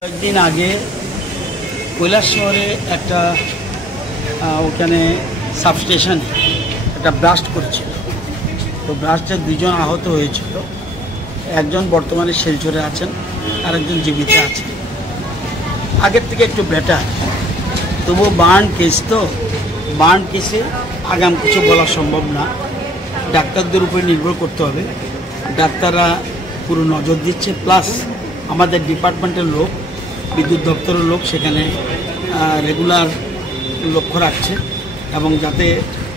কয়েকদিন আগে কৈলাসহরে একটা ওখানে সাবস্টেশন একটা ব্লাস্ট করেছিল। তো ব্লাস্টে 2 জন আহত হয়েছিল। একজন বর্তমানে শিলচরে আছেন, আর একজন জীবিত আছেন। আগের থেকে একটু বেটার, তবুও বার্ন কেস, তো বার্ন কেসে আগাম কিছু বলা সম্ভব না। ডাক্তারদের উপরে নির্ভর করতে হবে। ডাক্তাররা পুরো নজর দিচ্ছে, প্লাস আমাদের ডিপার্টমেন্টের লোক, বিদ্যুৎ দপ্তরের লোক সেখানে রেগুলার লক্ষ্য রাখছে, এবং যাতে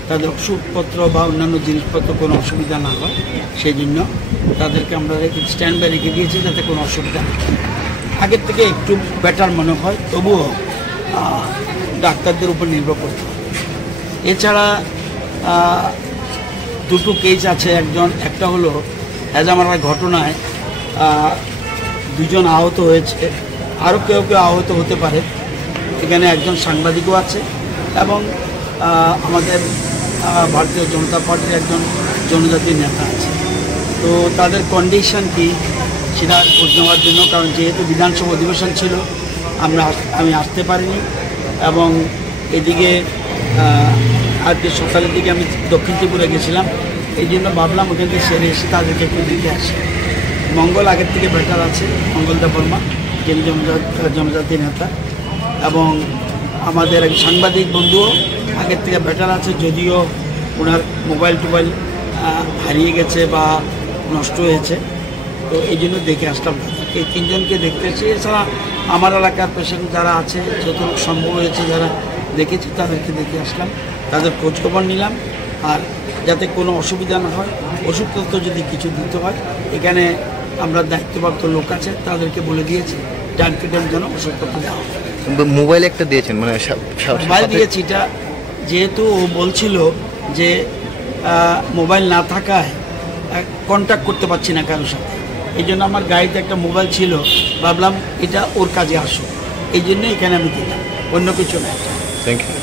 তাদের ওষুধপত্র বা অন্যান্য জিনিসপত্র কোনো অসুবিধা না হয় সেই জন্য তাদেরকে আমরা স্ট্যান্ড বাই রেখে দিয়েছি, যাতে কোনো অসুবিধা না হয়। আগের থেকে একটু বেটার মনে হয়, তবুও ডাক্তারদের উপর নির্ভর করতে হবে। এছাড়া 2টো কেস আছে। একটা হলো হেজামারা ঘটনায় 2 জন আহত হয়েছে, আরও কেউ আহত হতে পারে। এখানে একজন সাংবাদিকও আছে, এবং আমাদের ভারতীয় জনতা পার্টির একজন জনজাতি নেতা আছে। তো তাদের কন্ডিশন কি সেটা খোঁজ নেওয়ার জন্য, কারণ যেহেতু বিধানসভা অধিবেশন ছিল আমি আসতে পারিনি, এবং এদিকে আজকে সকালের দিকে আমি দক্ষিণ ত্রিপুরা গেছিলাম। এই জন্য ভাবলাম ওখান থেকে সেরে এসে তাদেরকে একটু দেখে আসি। মঙ্গল আগের থেকে বেটার আছে, মঙ্গলদা বর্মা, যিনি জনজাতি নেতা, এবং আমাদের এক সাংবাদিক বন্ধুও আগের থেকে বেটার আছে, যদিও ওনার মোবাইল টোবাইল হারিয়ে গেছে বা নষ্ট হয়েছে। তো এই জন্য দেখে আসলাম। এই 3 জনকে দেখতে এসেছি। এছাড়া আমার এলাকার পেশেন্ট যারা আছে, যতটুকু সম্ভব হয়েছে যারা দেখেছি তাদেরকে দেখে আসলাম, তাদের খোঁজখবর নিলাম। আর যাতে কোনো অসুবিধা না হয়, ওষুধপত্র যদি কিছু দিতে হয়, এখানে আমরা দায়িত্বপ্রাপ্ত লোক আছে, তাদেরকে বলে দিয়েছি টাইম টু টাইম যেন ওষুধপত্র দেওয়া হয়। মোবাইল একটা দিয়েছেন, মানে মোবাইল দিয়েছি। এটা যেহেতু ও বলছিল যে মোবাইল না থাকায় কন্ট্যাক্ট করতে পারছি না কারোর সাথে, এই জন্য আমার গাড়িতে একটা মোবাইল ছিল, ভাবলাম এটা ওর কাজে আসো, এই জন্য এখানে আমি দিলাম, অন্য কিছু না। Thank you.